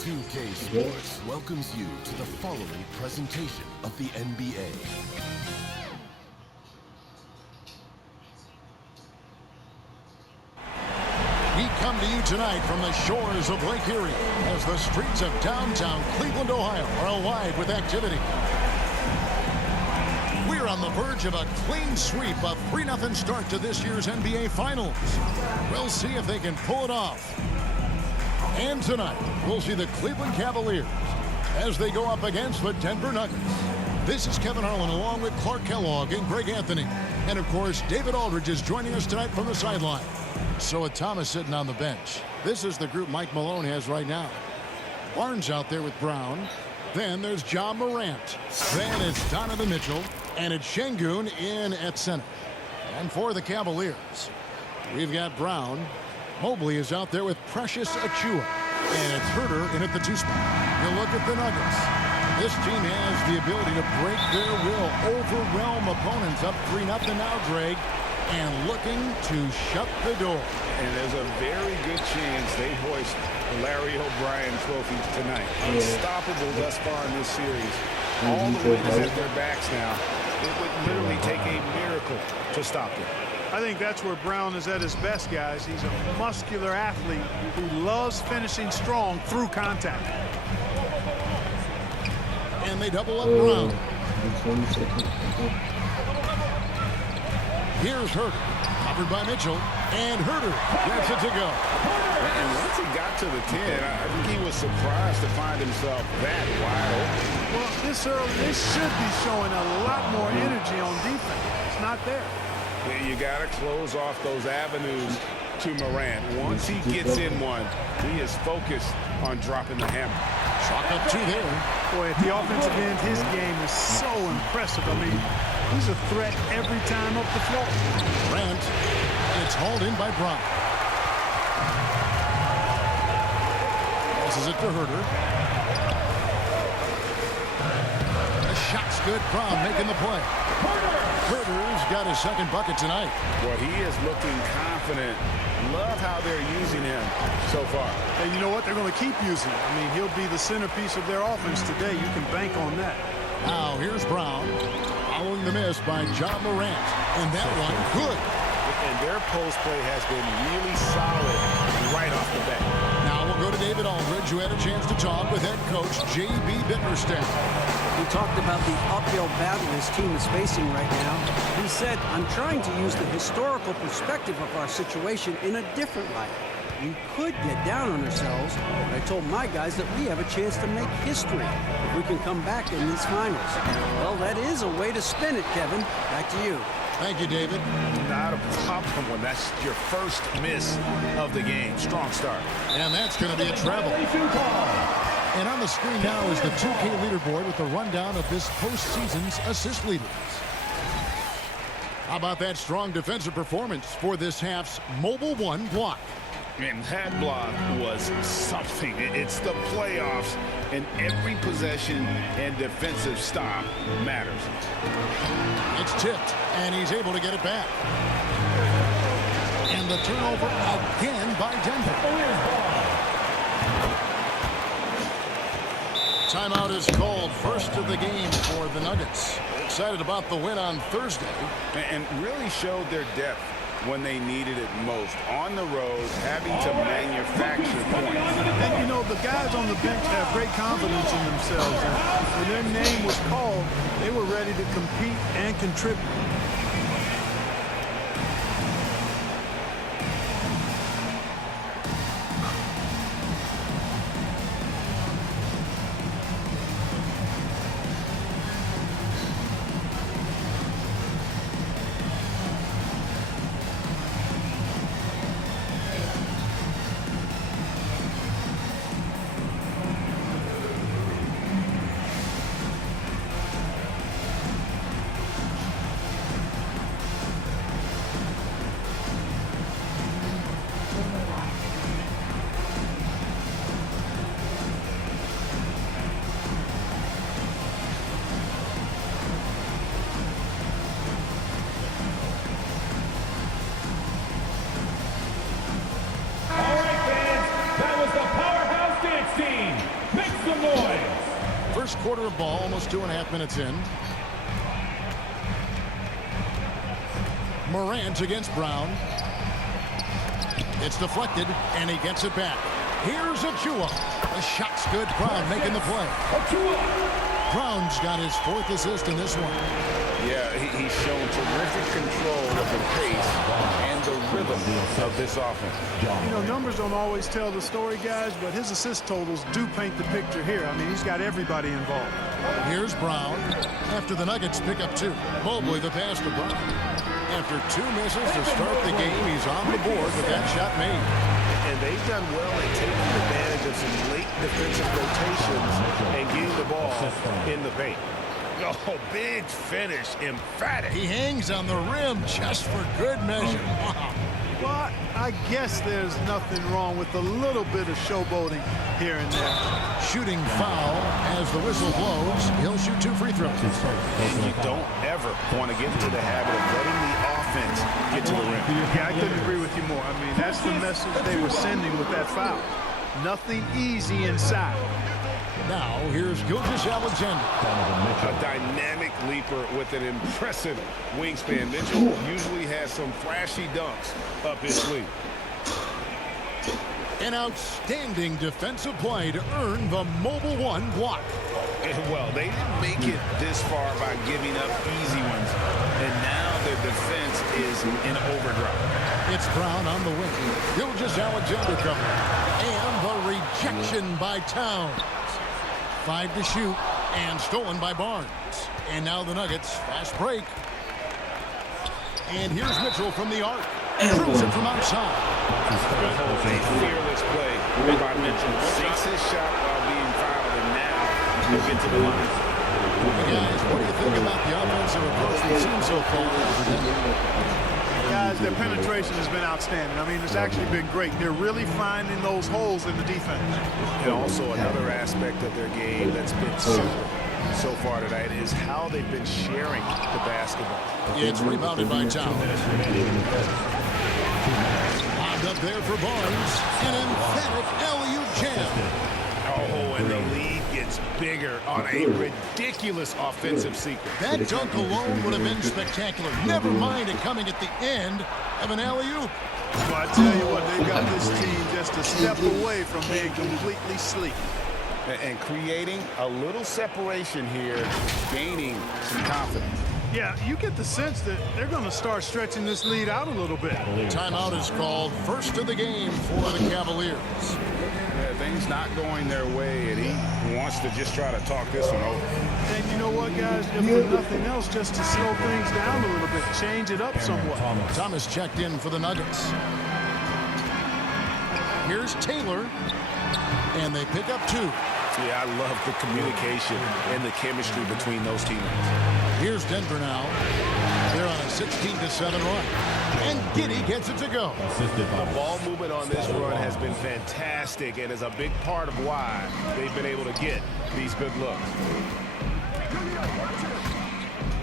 2K Sports welcomes you to the following presentation of the NBA. We come to you tonight from the shores of Lake Erie as the streets of downtown Cleveland, Ohio are alive with activity. We're on the verge of a clean sweep, a 3-0 start to this year's NBA Finals. We'll see if they can pull it off. And tonight, we'll see the Cleveland Cavaliers as they go up against the Denver Nuggets. This is Kevin Harlan along with Clark Kellogg and Greg Anthony. And of course, David Aldridge is joining us tonight from the sideline. So with Thomas sitting on the bench, this is the group Mike Malone has right now. Barnes out there with Brown. Then there's John Morant. Then it's Donovan Mitchell. And it's Şengün in at center. And for the Cavaliers, we've got Brown. Mobley is out there with Precious Achiuwa. And it's Herter in at the 2 spot. You look at the Nuggets. This team has the ability to break their will, overwhelm opponents up 3-0 now, Greg, and looking to shut the door. And there's a very good chance they hoist the Larry O'Brien trophy tonight. Unstoppable thus far in this series. All the wins at their backs now. It would literally take a miracle to stop them. I think that's where Brown is at his best, guys. He's a muscular athlete who loves finishing strong through contact. And they double up Brown. Here's Herter, covered by Mitchell, and Herter gets it to go. And once he got to the 10, I think he was surprised to find himself that wide open. Well, this early, they should be showing a lot more energy on defense. It's not there. You got to close off those avenues to Morant. Once he gets in one, he is focused on dropping the hammer. Chalk up 2 there. Boy, at the offensive end, his game is so impressive. I mean, he's a threat every time up the floor. Morant, it's hauled in by Brown. Passes it to Herter. The shot's good. Brown making the play. Herter's got his second bucket tonight. Well, he is looking confident. Love how they're using him so far. And you know what? They're going to keep using him. I mean, he'll be the centerpiece of their offense today. You can bank on that. Now, here's Brown. Following the miss by John Morant. And that one, good. And their post play has been really solid right off the bat. Now we'll go to David Aldridge, who had a chance to talk with head coach J.B. Bickerstaff. He talked about the uphill battle his team is facing right now. He said, I'm trying to use the historical perspective of our situation in a different light. We could get down on ourselves, but I told my guys that we have a chance to make history if we can come back in these finals. Well, that is a way to spin it, Kevin. Back to you. Thank you, David. Not a problem when that's your first miss of the game. Strong start. And that's going to be a travel. And on the screen now is the 2K leaderboard with the rundown of this postseason's assist leaders. How about that strong defensive performance for this half's Mobile One block? And that block was something. It's the playoffs, and every possession and defensive stop matters. It's tipped, and he's able to get it back. And the turnover again by Denver. Timeout is called. First of the game for the Nuggets. Excited about the win on Thursday. And really showed their depth when they needed it most. On the road, having to manufacture points. And, you know, the guys on the bench have great confidence in themselves. And when their name was called, they were ready to compete and contribute. quarter of ball, almost 2.5 minutes in. Morant against Brown. It's deflected, and he gets it back. Here's Achua. The shot's good. Brown making the play. Brown's got his 4th assist in this one. Yeah, he's shown terrific control of the pace and the rhythm of this offense. You know, numbers don't always tell the story, guys, but his assist totals do paint the picture here. I mean, he's got everybody involved. Here's Brown. After the Nuggets pick up 2. Mobley the pass to Brown. After 2 misses to start the game, he's on the board with that shot made. And they've done well at taking advantage of some late defensive rotations and getting the ball in the paint. Oh, big finish, emphatic. He hangs on the rim just for good measure. Wow. Well, I guess there's nothing wrong with a little bit of showboating here and there. Shooting foul as the whistle blows. He'll shoot 2 free throws. And you don't ever want to get into the habit of letting the offense get to the rim. Yeah, I couldn't agree with you more. I mean, that's the message they were sending with that foul. Nothing easy inside. Now, here's Gilgeous-Alexander. A dynamic leaper with an impressive wingspan. Mitchell usually has some flashy dunks up his sleeve. An outstanding defensive play to earn the Mobile One block. Well, they didn't make it this far by giving up easy ones. And now their defense is in overdrive. It's Brown on the wing. Gilgeous-Alexander coming. And the rejection by Towns. 5 to shoot, and stolen by Barnes. And now the Nuggets, fast break. And here's Mitchell from the arc. Drills it from outside. A fearless play by Mitchell. Sinks his shot while being fouled, and now he'll get to the line. Hey guys, what do you think about the offensive approach we've seen so far? Guys, their penetration has been outstanding. I mean, it's actually been great. They're really finding those holes in the defense. And also another aspect of their game that's been super so far tonight is how they've been sharing the basketball. It's rebounded by Towns. Lobbed up there for Barnes. An emphatic alley-oop jam. Oh, and the lead gets bigger on a ridiculous offensive sequence. That dunk alone would have been spectacular. Never mind it coming at the end of an alley-oop. Well, I tell you what, they've got this team just a step away from being completely sleep. And creating a little separation here, gaining some confidence. Yeah, you get the sense that they're going to start stretching this lead out a little bit. Timeout is called. First of the game for the Cavaliers. Yeah, things not going their way, and he wants to just try to talk this one over. And you know what, guys? If for nothing else, just to slow things down a little bit, change it up somewhat. Thomas checked in for the Nuggets. Here's Taylor, and they pick up 2. Yeah, I love the communication and the chemistry between those teammates. Here's Denver now. They're on a 16-7 run. And Giddey gets it to go. The ball movement on this run has been fantastic and is a big part of why they've been able to get these good looks.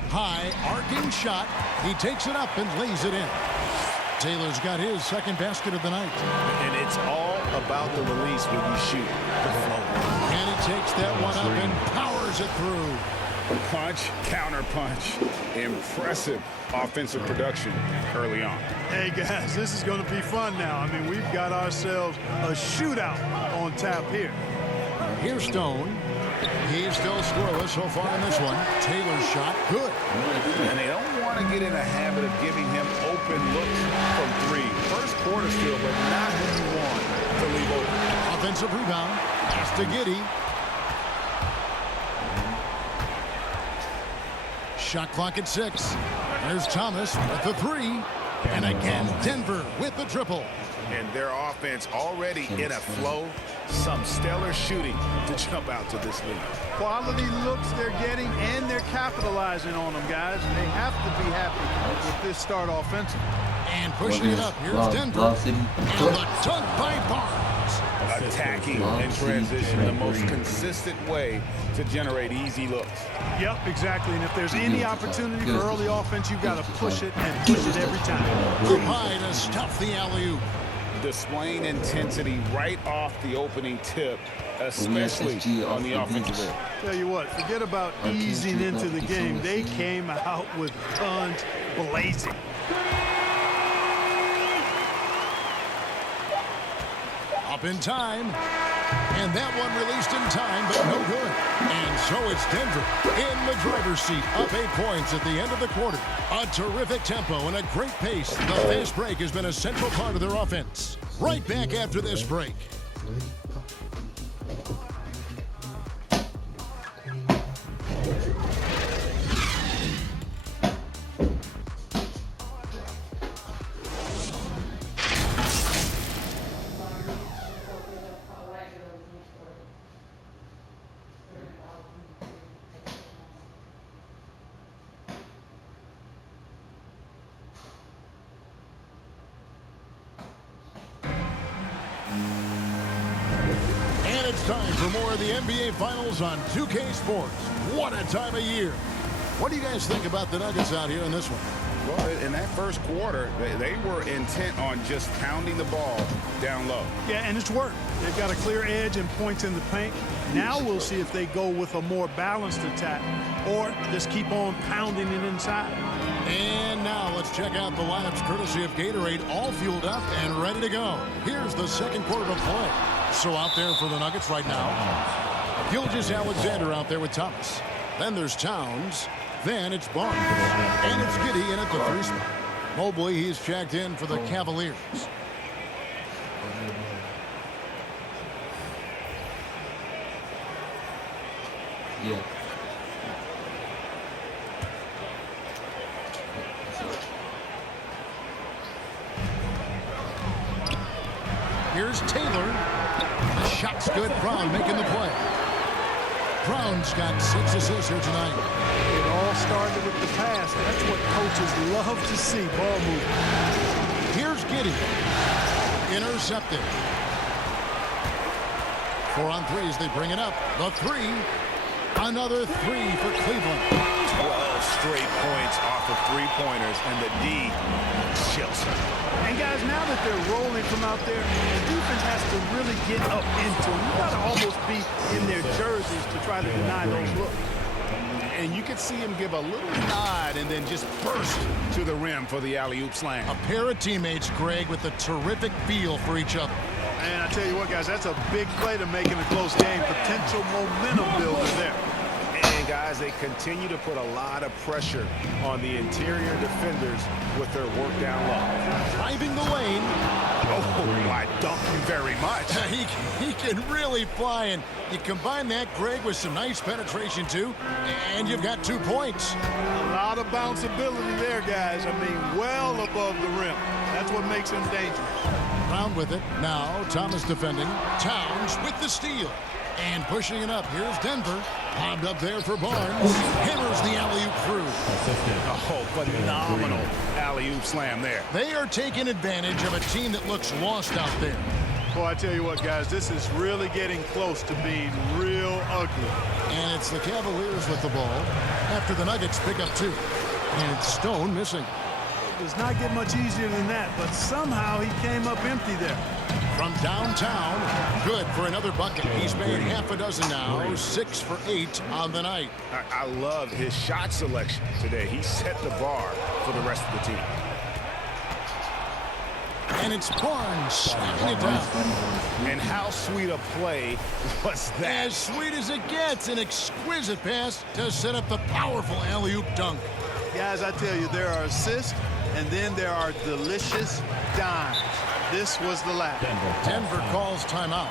High, arcing shot. He takes it up and lays it in. Taylor's got his second basket of the night. And it's all about the release when you shoot the flow. And he takes that one up and powers it through. Punch, counter punch. Impressive offensive production early on. Hey, guys, this is going to be fun now. I mean, we've got ourselves a shootout on tap here. Here's Stone. He's still scoreless so far in this one. Taylor's shot, good. And they don't want to get in a habit of giving him open looks from 3. First quarter still, but not what you want to leave open. Offensive rebound. Pass to Giddey. Shot clock at 6. There's Thomas with the 3. And again, Denver with the triple. And their offense already in a flow. Some stellar shooting to jump out to this lead. Quality looks they're getting, and they're capitalizing on them, guys. They have to be happy with this start offensively. And pushing it up. Here's Denver. And the dunk by Barnes. Attacking in transition, the most consistent way to generate easy looks. Yep, exactly. And if there's any opportunity for early offense, you've got to push it and push it every time. Too high to stuff the alley-oop. displaying intensity right off the opening tip, especially on the offensive end. Tell you what, forget about easing into the game. They came out with guns blazing. Up in time. And that one released in time, but no good. And so it's Denver in the driver's seat, up 8 points at the end of the quarter. A terrific tempo and a great pace. The fast break has been a central part of their offense. Right back after this break. Time for more of the NBA Finals on 2K Sports. What a time of year. What do you guys think about the Nuggets out here in this one? Well, in that first quarter, they were intent on just pounding the ball down low. Yeah, and it's worked. They've got a clear edge and points in the paint. Now we'll see if they go with a more balanced attack or just keep on pounding it inside. And now let's check out the lineups courtesy of Gatorade, all fueled up and ready to go. Here's the second quarter of play. So out there for the Nuggets right now, Gilgeous-Alexander out there with Thomas. Then there's Towns. Then it's Barnes. And it's Giddey in at the 3 spot. Mobley, he's checked in for the Cavaliers. Yeah. Here's Taylor. The shot's good. Brown making the play. Brown's got 6 assists here tonight. It all started with the pass. That's what coaches love to see, ball movement. Here's Giddey. Intercepted. 4 on 3 as they bring it up. The 3. Another 3 for Cleveland. 12 straight points off of 3-pointers, and the D chills. And guys, now that they're rolling from out there, the defense has to really get up into them. You got to almost be in their jerseys to try to deny those looks. And you could see him give a little nod and then just burst to the rim for the alley-oop slam. A pair of teammates, Greg, with a terrific feel for each other. And I tell you what, guys, that's a big play to make in a close game. Potential momentum builder there. And, guys, they continue to put a lot of pressure on the interior defenders with their work down low. Driving the lane. Oh, I thank you very much. He can really fly, and you combine that, Greg, with some nice penetration, too, and you've got 2 points. A lot of bounceability there, guys. I mean, well above the rim. That's what makes him dangerous. Brown with it. Now Thomas defending. Towns with the steal. And pushing it up. Here's Denver. Bobbed up there for Barnes. Hammers the alley-oop through. Oh, phenomenal alley-oop slam there. They are taking advantage of a team that looks lost out there. Boy, I tell you what, guys, this is really getting close to being real ugly. And it's the Cavaliers with the ball after the Nuggets pick up 2. And it's Stone missing. It does not get much easier than that, but somehow he came up empty there. From downtown, good for another bucket. He's made half a dozen now, 6 for 8 on the night. I love his shot selection today. He set the bar for the rest of the team. And it's Barnes slapping it down. And how sweet a play was that? As sweet as it gets, an exquisite pass to set up the powerful alley-oop dunk. Guys, I tell you, there are assists, and then there are delicious dimes. This was the last. Denver calls timeout.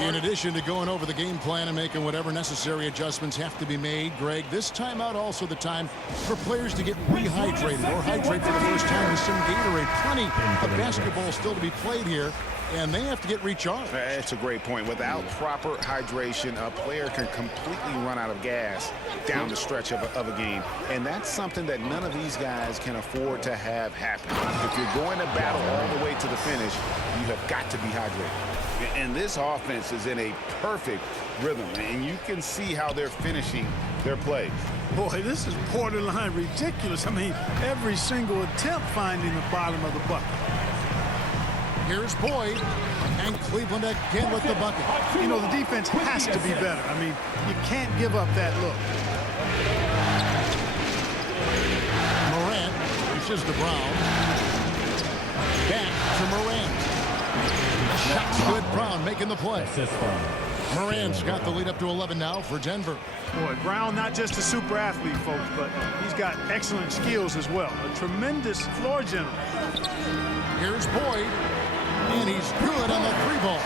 In addition to going over the game plan and making whatever necessary adjustments have to be made, Greg, this timeout also the time for players to get rehydrated or hydrate for the first time with some Gatorade. Plenty of basketball still to be played here, and they have to get recharged. That's a great point. Without proper hydration, a player can completely run out of gas down the stretch of a game. And that's something that none of these guys can afford to have happen. If you're going to battle all the way to the finish, you have got to be hydrated. And this offense is in a perfect rhythm, and you can see how they're finishing their plays. Boy, this is borderline ridiculous. I mean, every single attempt finding the bottom of the bucket. Here's Boyd. And Cleveland again with the bucket. You know, the defense has to be better. I mean, you can't give up that look. Morant reaches to Brown. Back to Morant. Shot's good. Brown making the play. Morant's got the lead up to 11 now for Denver. Boy, Brown not just a super athlete, folks, but he's got excellent skills as well. A tremendous floor general. Here's Boyd. And he's good on the three ball.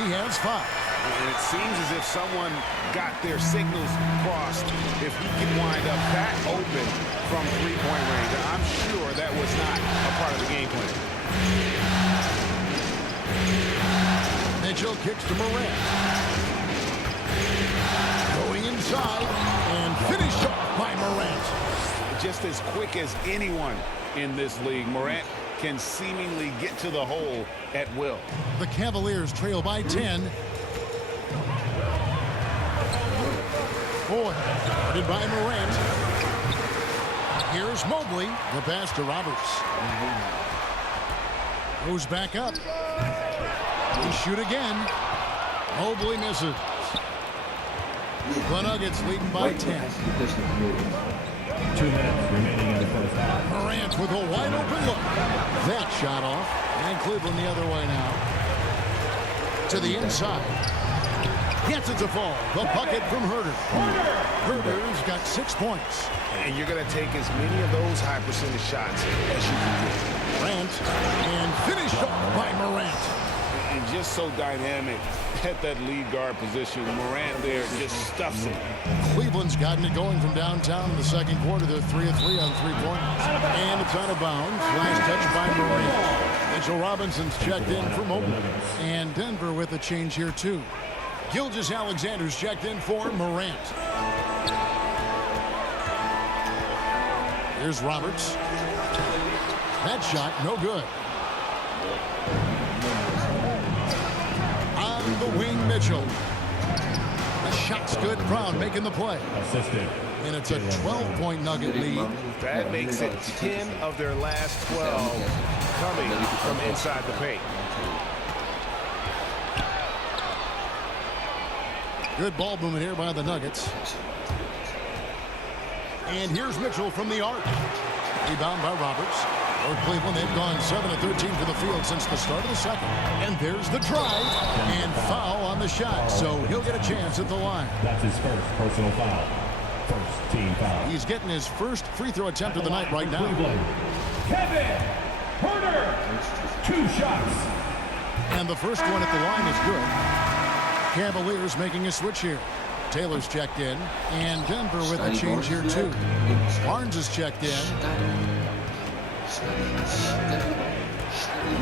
He has 5. And it seems as if someone got their signals crossed. If he can wind up that open from three-point range, I'm sure that was not a part of the game plan. Mitchell kicks to Morant. Going inside and finished off by Morant. Just as quick as anyone in this league, Morant can seemingly get to the hole at will. The Cavaliers trail by 10. Boyd, guarded by Morant. Here's Mobley. The pass to Roberts. Goes back up. They shoot again. Mobley misses. The Nuggets leading by 10. 2 minutes remaining in the first half. Morant with a wide open look. That shot off. And Cleveland the other way now. To the inside. Gets it to fall. The bucket from Herter. Herter's got 6 points. And you're going to take as many of those high percentage shots as you can get. Morant. And finished off by Morant. And just so dynamic at that lead guard position. Morant there just stuffs it. Cleveland's gotten it going from downtown in the second quarter. They're 3 of 3 on 3 points. And it's out of bounds. Last touch by Morant. Mitchell Robinson's checked in for Mobley. And Denver with a change here too. Gilgeous-Alexander's checked in for Morant. Here's Roberts. That shot, no good. On the wing, Mitchell. The shot's good. Brown making the play. Assisted. And it's a 12-point Nugget lead. That makes it 10 of their last 12 coming from inside the paint. Good ball movement here by the Nuggets. And here's Mitchell from the arc. Rebound by Roberts. For Cleveland, they've gone 7 of 13 for the field since the start of the second. And there's the drive. And foul on the shot. So he'll get a chance at the line. That's his first personal foul. First team foul. He's getting his first free throw attempt of the night right now. Cleveland. Kevin Herter. 2 shots. And the first one at the line is good. Cavaliers making a switch here. Taylor's checked in. And Denver with a change here too. Barnes is checked in.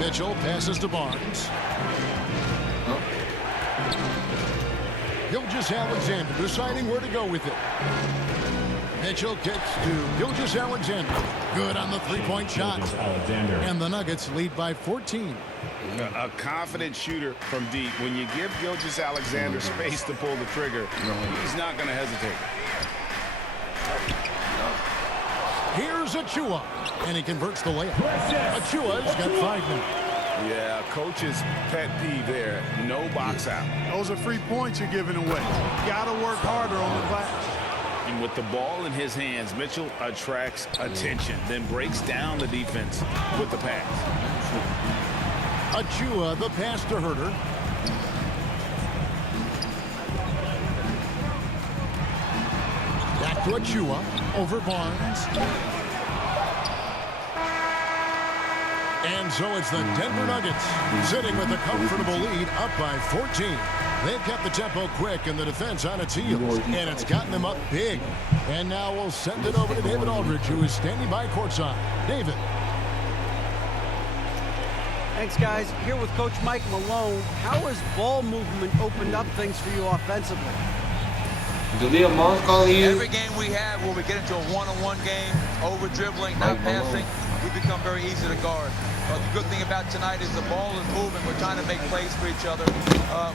Mitchell passes to Barnes. Gilgeous-Alexander deciding where to go with it. Mitchell kicks to Gilgeous-Alexander. Good on the three-point shot. Alexander. And the Nuggets lead by 14. A confident shooter from deep. When you give Gilgeous-Alexander space to pull the trigger, he's not going to hesitate. Here's Achua, and he converts the layup. Achua's got 5 now. Yeah, coach's pet peeve there. No box out. Those are free points you're giving away. Got to work harder on the glass. And with the ball in his hands, Mitchell attracts attention, then breaks down the defense with the pass. Achua, the pass to Herter. Back to Achua, over Barnes. And so it's the Denver Nuggets sitting with a comfortable lead up by 14. They've kept the tempo quick and the defense on its heels, and it's gotten them up big. And now we'll send it over to David Aldridge, who is standing by courtside. David. Thanks, guys. Here with Coach Mike Malone. How has ball movement opened up things for you offensively? Every game we have where we get into a one-on-one game, over dribbling, not passing, we become very easy to guard. The good thing about tonight is the ball is moving. We're trying to make plays for each other.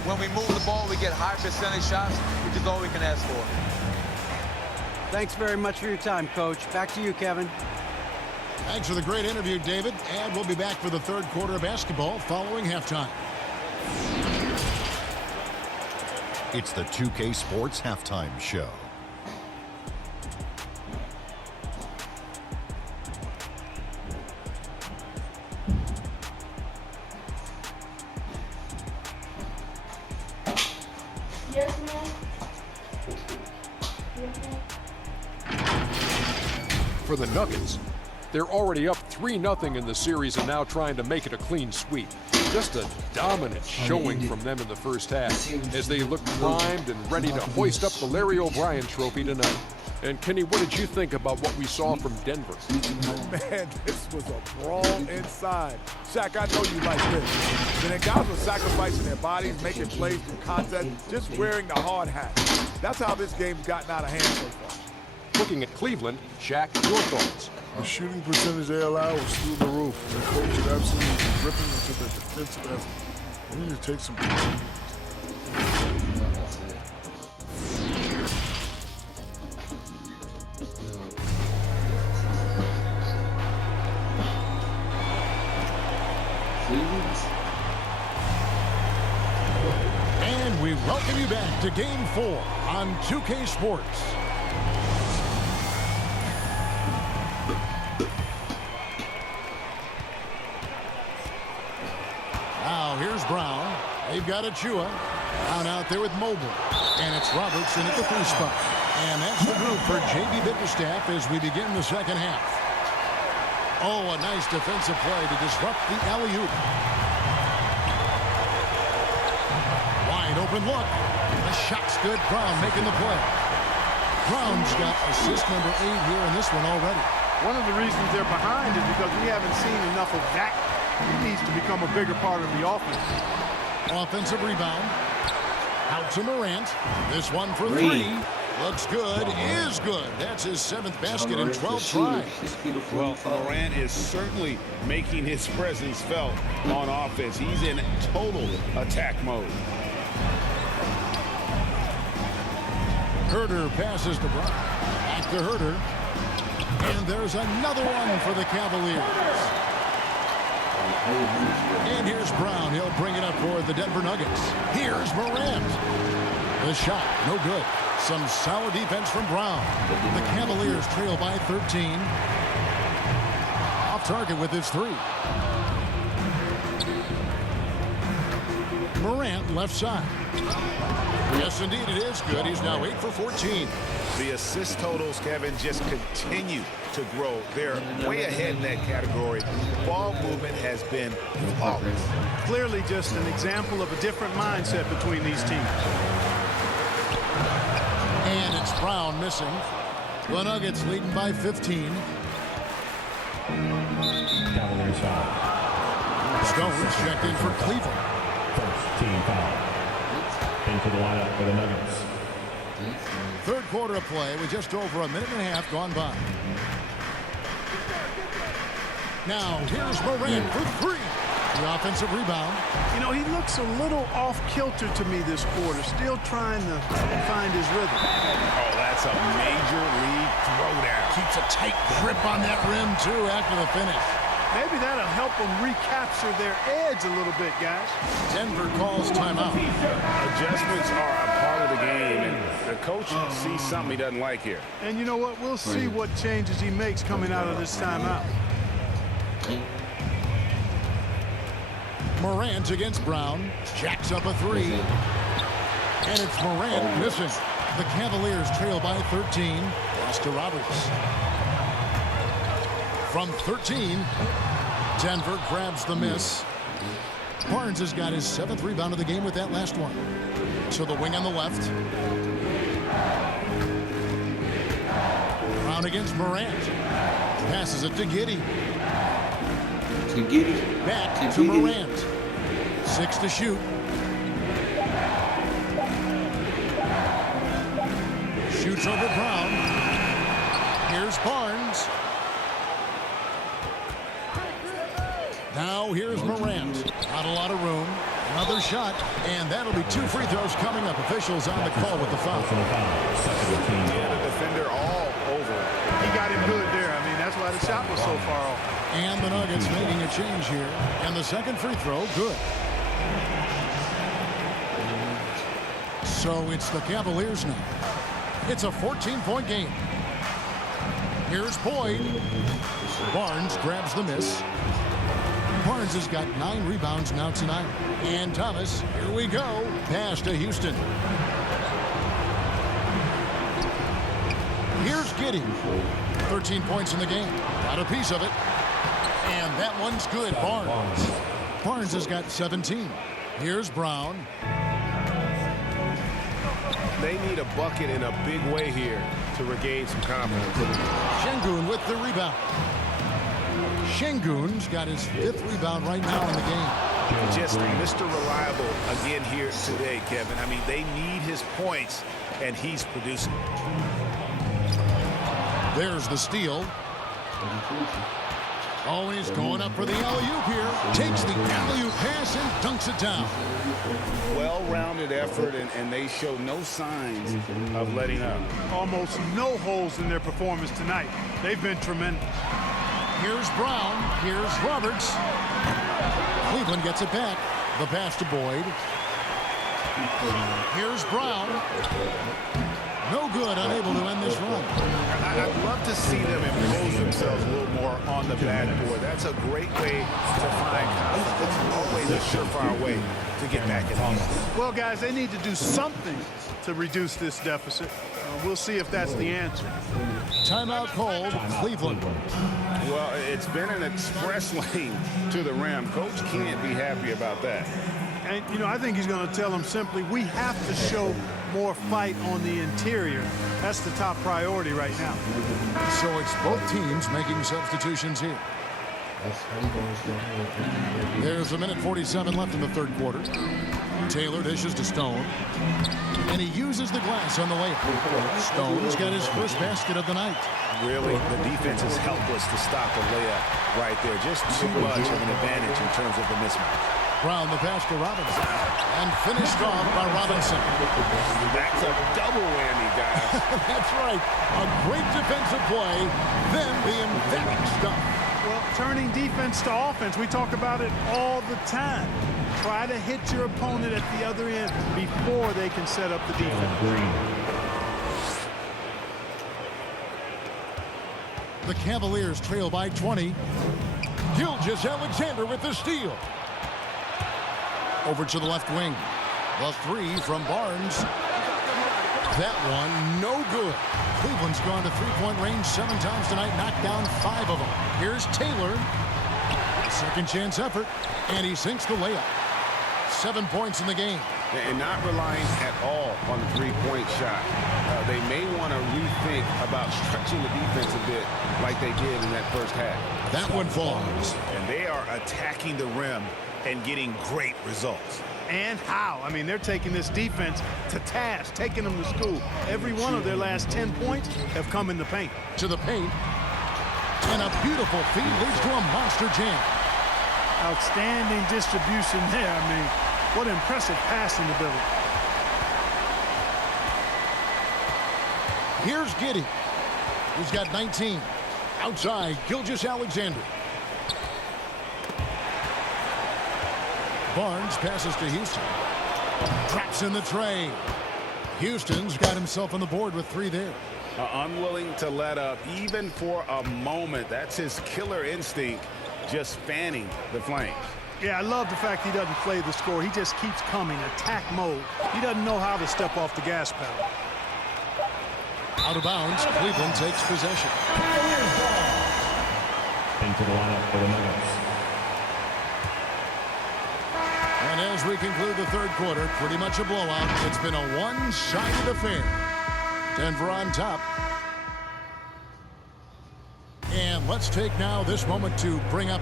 When we move the ball, we get high percentage shots, which is all we can ask for. Thanks very much for your time, Coach. Back to you, Kevin. Thanks for the great interview, David. And we'll be back for the third quarter of basketball following halftime. It's the 2K Sports Halftime Show. Yes, ma'am. For the Nuggets, they're already up 3-0 in the series and now trying to make it a clean sweep. Just a dominant showing from them in the first half as they look primed and ready to hoist up the Larry O'Brien trophy tonight. And Kenny, what did you think about what we saw from Denver? Man, this was a brawl inside. Shaq, I know you like this. And the guys were sacrificing their bodies, making plays through contact, just wearing the hard hat. That's how this game's gotten out of hand so far. Looking at Cleveland, Shaq, your thoughts? The shooting percentage they allow was through the roof. The coach is absolutely ripping into the defensive effort. We need to take some. And we welcome you back to Game 4 on 2K Sports. Now here's Brown. They've got Achua. Brown out there with Mobile. And it's Robertson at the 3 spot. And that's the group for J.B. Bickerstaff as we begin the second half. Oh, a nice defensive play to disrupt the alley-oop. Wide open look. The shot's good. Brown making the play. Brown's got assist number 8 here in this one already. One of the reasons they're behind is because we haven't seen enough of that. He needs to become a bigger part of the offense. Offensive rebound. Out to Morant. This one for 3. Looks good. Is good. That's his 7th basket in 12 tries. Well, Morant is certainly making his presence felt on offense. He's in total attack mode. Herter passes to Brown. Back to Herter. And there's another one for the Cavaliers. And here's Brown. He'll bring it up for the Denver Nuggets. Here's Morant. The shot, no good. Some solid defense from Brown. The Cavaliers trail by 13. Off target with his 3. Morant left side. Yes, indeed, it is good. He's now 8 for 14. The assist totals, Kevin, just continue to grow. They're way ahead in that category. Ball movement has been flawless. Clearly just an example of a different mindset between these teams. And it's Brown missing. The Nuggets leading by 15. Cavaliers foul. Stones checked in for Cleveland. First team foul. Into the lineup for the Nuggets. Third quarter of play with just over a minute and a half gone by. Now here's Morant for 3. The offensive rebound. You know, he looks a little off-kilter to me this quarter, still trying to find his rhythm. Oh, that's a major league throwdown. Keeps a tight grip on that rim, too, after the finish. Maybe that'll help them recapture their edge a little bit, guys. Denver calls timeout. Adjustments are a part of the game, and the coach sees something he doesn't like here. And you know what? We'll see what changes he makes coming out of this timeout. Morant against Brown. Jacks up a 3. And it's Morant missing. The Cavaliers trail by 13. Pass to Roberts. From 13, Denver grabs the miss. Barnes has got his 7th rebound of the game with that last one. So the wing on the left. Brown against Morant. Passes it to Giddey. Back to Morant. 6 to shoot. Shoots over Brown. Here's Barnes. Now here's Morant. Not a lot of room. Another shot, and that'll be 2 free throws coming up. Officials on the call with the foul. Yeah, the defender all over. He got him good there. I mean, that's why the shot was so far off. And the Nuggets making a change here. And the second free throw, good. So it's the Cavaliers now. It's a 14-point game. Here's Boyd. Barnes grabs the miss. Barnes has got 9 rebounds now tonight. And Thomas, here we go. Pass to Houston. Here's Giddey. 13 points in the game. Got a piece of it. And that one's good. Barnes. Barnes has got 17. Here's Brown. They need a bucket in a big way here to regain some confidence. Şengün with the rebound. Şengün's got his 5th rebound right now in the game. Just Mr. Reliable again here today, Kevin. I mean, they need his points, and he's producing. There's the steal. Oh, he's going up for the alley-oop here. Takes the alley-oop pass and dunks it down. Well-rounded effort, and they show no signs of letting up. Almost no holes in their performance tonight. They've been tremendous. Here's Brown. Here's Roberts. Cleveland gets it back. The pass to Boyd. Here's Brown. No good, unable to end this run. I'd love to see them impose themselves a little more on the backboard. That's a great way to find confidence. It's always a surefire way to get back in the game. Well, guys, they need to do something to reduce this deficit. We'll see if that's the answer. Timeout called, Cleveland. Well, it's been an express lane to the rim. Coach can't be happy about that. And, you know, I think he's going to tell them simply, we have to show more fight on the interior. That's the top priority right now. So it's both teams making substitutions here. There's a minute 47 left in the third quarter. Taylor dishes to Stone. And he uses the glass on the layup. Stone's got his first basket of the night. Really, the defense is helpless to stop the layup right there. Just too much of an advantage in terms of the mismatch. Brown the pass to Robinson. And finished off by Robinson. That's a double whammy, guys. That's right. A great defensive play, then the emphatic stuff. Well, turning defense to offense, we talk about it all the time. Try to hit your opponent at the other end before they can set up the defense. The Cavaliers trail by 20. Gilgeous-Alexander with the steal. Over to the left wing. The three from Barnes. That one, no good. Cleveland's gone to three-point range 7 times tonight, knocked down 5 of them. Here's Taylor. Second chance effort, and he sinks the layup. 7 points in the game. And not relying at all on the three-point shot. They may want to rethink about stretching the defense a bit like they did in that first half. That one falls. And they are attacking the rim and getting great results. And how? I mean, they're taking this defense to task, taking them to school. Every one of their last 10 points have come in the paint. To the paint. And a beautiful feed leads to a monster jam. Outstanding distribution there. I mean, what impressive passing ability. Here's Giddey. He's got 19. Outside, Gilgeous-Alexander. Barnes passes to Houston. Traps in the tray. Houston's got himself on the board with 3 there. Unwilling to let up even for a moment. That's his killer instinct, just fanning the flames. Yeah, I love the fact he doesn't play the score. He just keeps coming, attack mode. He doesn't know how to step off the gas pedal. Out of bounds, Cleveland takes possession. Into the lineup for the Nuggets. And as we conclude the third quarter, pretty much a blowout. It's been a one-sided affair. Denver on top. And let's take now this moment to bring up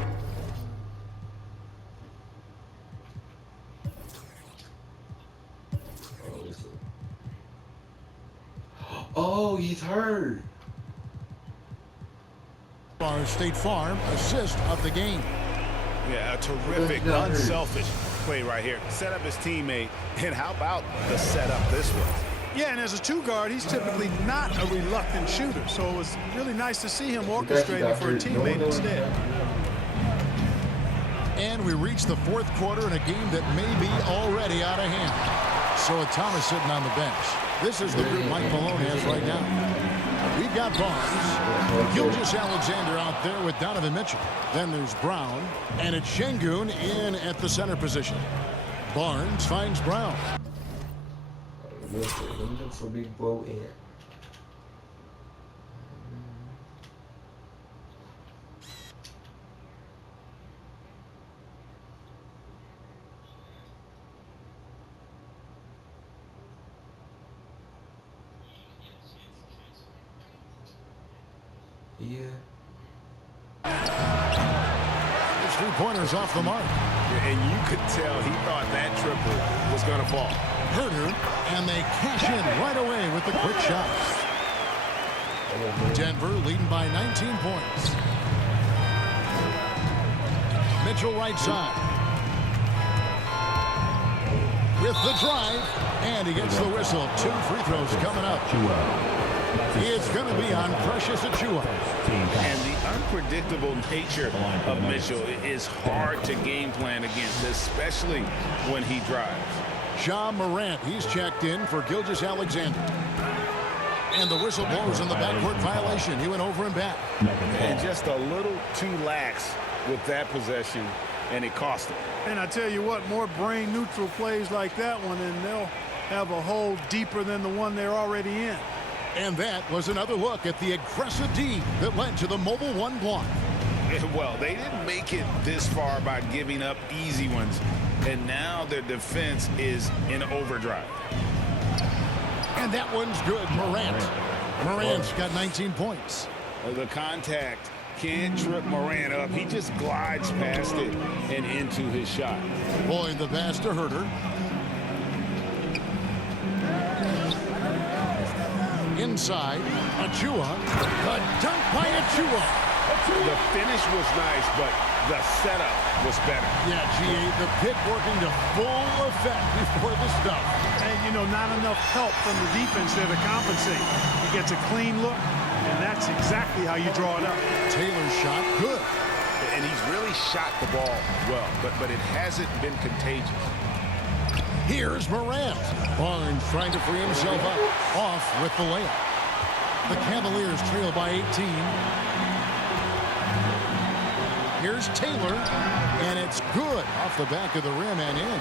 Oh, he's hurt. our State Farm assist of the game. Yeah, a terrific, unselfish play right here. Set up his teammate, and how about the setup this way? Yeah, and as a two guard, he's typically not a reluctant shooter. So it was really nice to see him orchestrating for a teammate instead. And we reach the fourth quarter in a game that may be already out of hand. So with Thomas sitting on the bench, this is the group Mike Malone has right now. We've got Barnes, Gilgeous-Alexander out there with Donovan Mitchell. Then there's Brown, and it's Şengün in at the center position. Barnes finds Brown. For big boat in. Yeah. His three-pointers off the mark. And you could tell he thought that triple was going to fall. Herter, and they cash in right away with the quick shot. Denver leading by 19 points. Mitchell right side. With the drive, and he gets the whistle. 2 free throws coming up. It's going to be on Precious Achiuwa. And the unpredictable nature of Mitchell is hard to game plan against, especially when he drives. Ja Morant, he's checked in for Gilgeous-Alexander. And the whistle blows in the backcourt violation. He went over and back. And just a little too lax with that possession, and it cost him. And I tell you what, more brain-neutral plays like that one, and they'll have a hole deeper than the one they're already in. And that was another look at the aggressive D that led to the mobile one block. Well, they didn't make it this far by giving up easy ones. And now their defense is in overdrive. And that one's good, Morant. Morant's got 19 points. The contact can't trip Morant up. He just glides past it and into his shot. Boy, the pass to Herter. Inside, Achiuwa. The dunk by Achiuwa. The finish was nice, but the setup was better. Yeah, G.A., the pick working to full effect before the stuff. And, you know, not enough help from the defense there to compensate. He gets a clean look, and that's exactly how you draw it up. Taylor's shot, good. And he's really shot the ball well, but it hasn't been contagious. Here's Morant. Barnes trying to free himself up. Off with the layup. The Cavaliers trail by 18. Here's Taylor, and it's good off the back of the rim and in.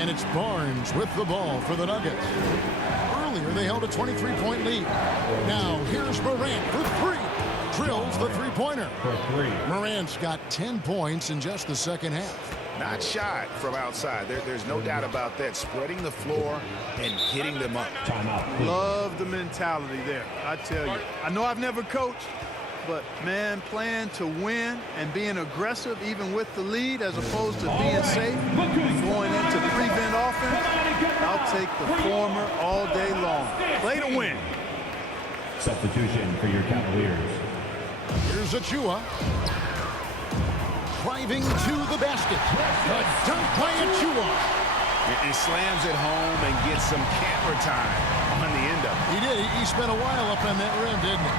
And it's Barnes with the ball for the Nuggets. Earlier, they held a 23-point lead. Now, here's Morant for 3. Drills the three-pointer. Morant's got 10 points in just the second half. Not shot from outside. There's no doubt about that. Spreading the floor and hitting them up. Love the mentality there, I tell you. I know I've never coached, but, man, playing to win and being aggressive even with the lead as opposed to being safe, going into prevent offense, I'll take the former all day long. Play to win. Substitution for your Cavaliers. Here's Achiuwa. Driving to the basket. The dunk by Achiuwa. He slams it home and gets some camera time on the end of it. He did. He spent a while up on that rim, didn't he?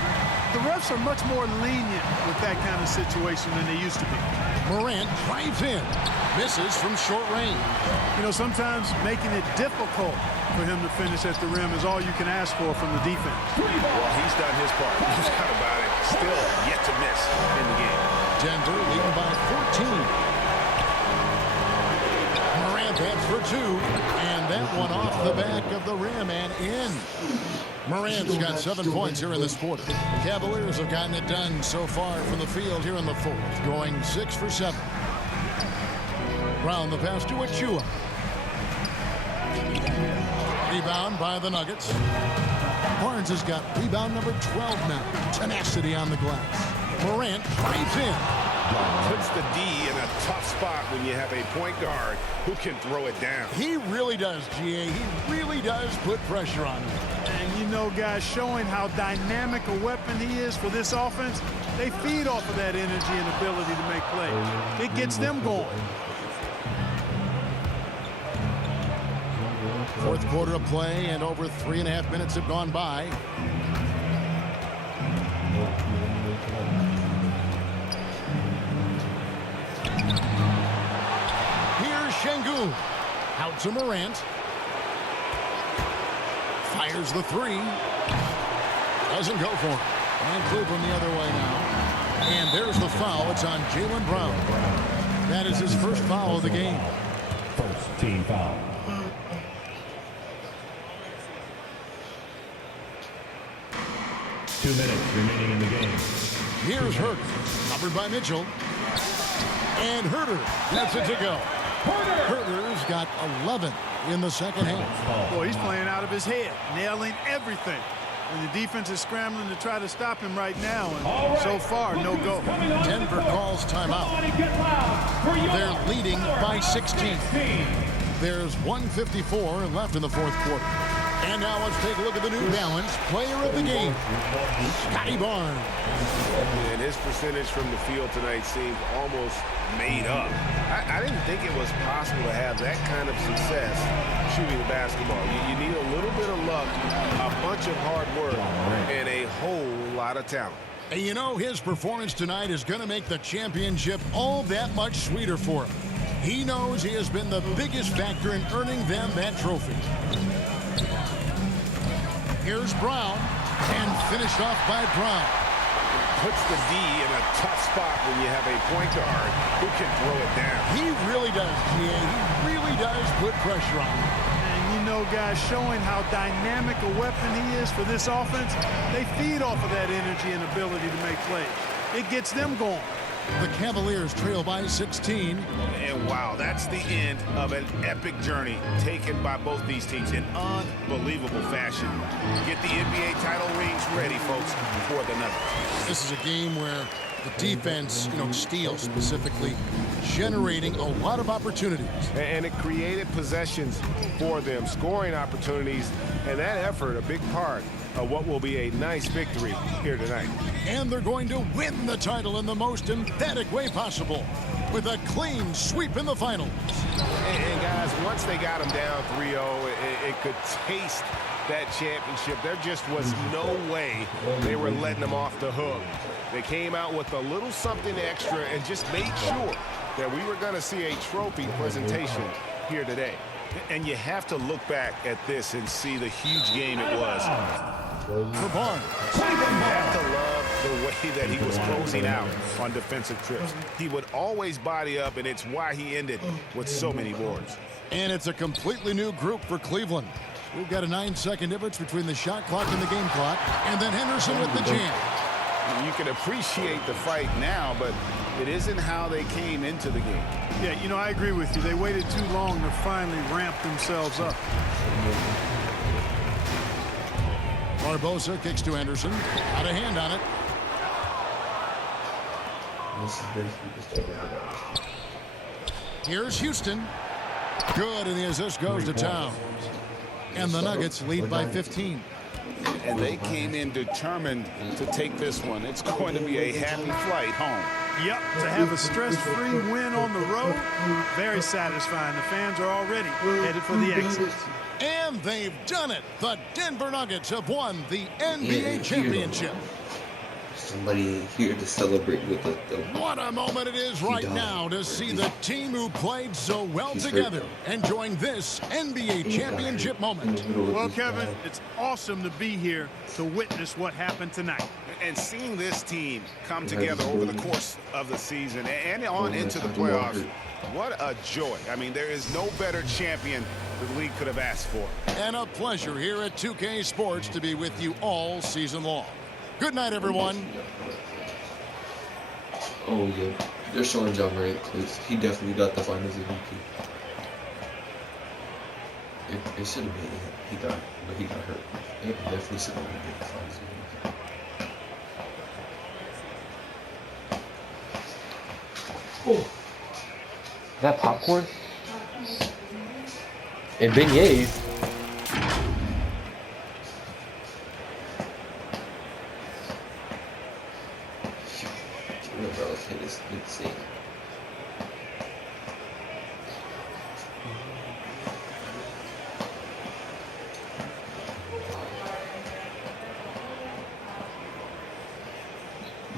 The refs are much more lenient with that kind of situation than they used to be. Morant drives in. Misses from short range. You know, sometimes making it difficult for him to finish at the rim is all you can ask for from the defense. Well, he's done his part. No doubt about it. Still yet to miss in the game. Denver leading by 14. Morant heads for 2, and that one off the back of the rim and in. Morant's got 7 points here in this quarter. The Cavaliers have gotten it done so far from the field here in the fourth, going 6 for 7. Round the pass to Achiuwa. Rebound by the Nuggets. Barnes has got rebound number 12 now. Tenacity on the glass. Morant drives in. Puts the D in a tough spot when you have a point guard who can throw it down. He really does, G.A. He really does put pressure on him. And you know, guys, showing how dynamic a weapon he is for this offense, they feed off of that energy and ability to make plays. It gets them going. Fourth quarter of play, and over 3.5 minutes have gone by. Here's Şengün. Out to Morant. Fires the three. Doesn't go for it. And Cleveland the other way now. And there's the foul. It's on Jaylen Brown. That is his first foul of the game. First team foul. Two minutes remaining in the game. Here's Herter. Covered by Mitchell. And Herter gets it to go. Herter's got 11 in the second half. Boy, he's playing out of his head, nailing everything. And the defense is scrambling to try to stop him right now, and so far, no go. Denver calls timeout. They're leading by 16. There's 1:54 left in the fourth quarter. And now let's take a look at the New Balance player of the game, Scotty Barnes. And his percentage from the field tonight seemed almost made up. I didn't think it was possible to have that kind of success shooting the basketball. You need a little bit of luck, a bunch of hard work, and a whole lot of talent. And you know, his performance tonight is going to make the championship all that much sweeter for him. He knows he has been the biggest factor in earning them that trophy. Here's Brown, and finished off by Brown. Puts the D in a tough spot when you have a point guard who can throw it down. He really does, GA. He really does put pressure on him. And you know, guys, showing how dynamic a weapon he is for this offense, they feed off of that energy and ability to make plays. It gets them going. The Cavaliers trail by 16. And wow, that's the end of an epic journey taken by both these teams in unbelievable fashion. Get the NBA title rings ready, folks, for the Nuggets. This is a game where the defense, steals specifically, generating a lot of opportunities. And it created possessions for them, scoring opportunities, and that effort, a big part of what will be a nice victory here tonight. And they're going to win the title in the most emphatic way possible with a clean sweep in the finals. And guys, once they got them down 3-0, it could taste that championship. There just was no way they were letting them off the hook. They came out with a little something extra and just made sure that we were going to see a trophy presentation here today. And you have to look back at this and see the huge game it was. For Barnes. You have to love the way that he was closing out on defensive trips. He would always body up, and it's why he ended with so many boards. And it's a completely new group for Cleveland. We've got a 9-second difference between the shot clock and the game clock. And then Henderson with the jam. You can appreciate the fight now, but it isn't how they came into the game. Yeah, I agree with you. They waited too long to finally ramp themselves up. Barbosa kicks to Anderson. Out of hand on it. Here's Houston. Good, and the assist goes to Towns. And the Nuggets lead by 15. And they came in determined to take this one. It's going to be a happy flight home. Yep, to have a stress-free win on the road, very satisfying. The fans are already headed for the exits. And they've done it. The Denver Nuggets have won the NBA championship. Somebody here to celebrate with us, though. What a moment it is right now to see the team who played so well together enjoying this NBA championship moment. Well, Kevin, it's awesome to be here to witness what happened tonight. And seeing this team come together over the course of the season and on into the playoffs, what a joy. I mean, there is no better champion the league could have asked for. And a pleasure here at 2K Sports to be with you all season long. Good night, everyone. Oh, yeah. They're showing John Murray because he definitely got the finals MVP. It should have been him. He got hurt. It definitely should have been the finals MVP. Oh. Is that popcorn? And beignets. Insane.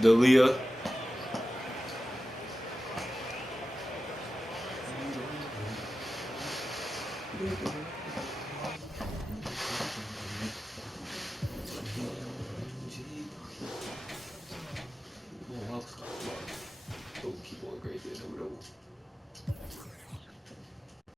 Dalia. Oh, keep on great there.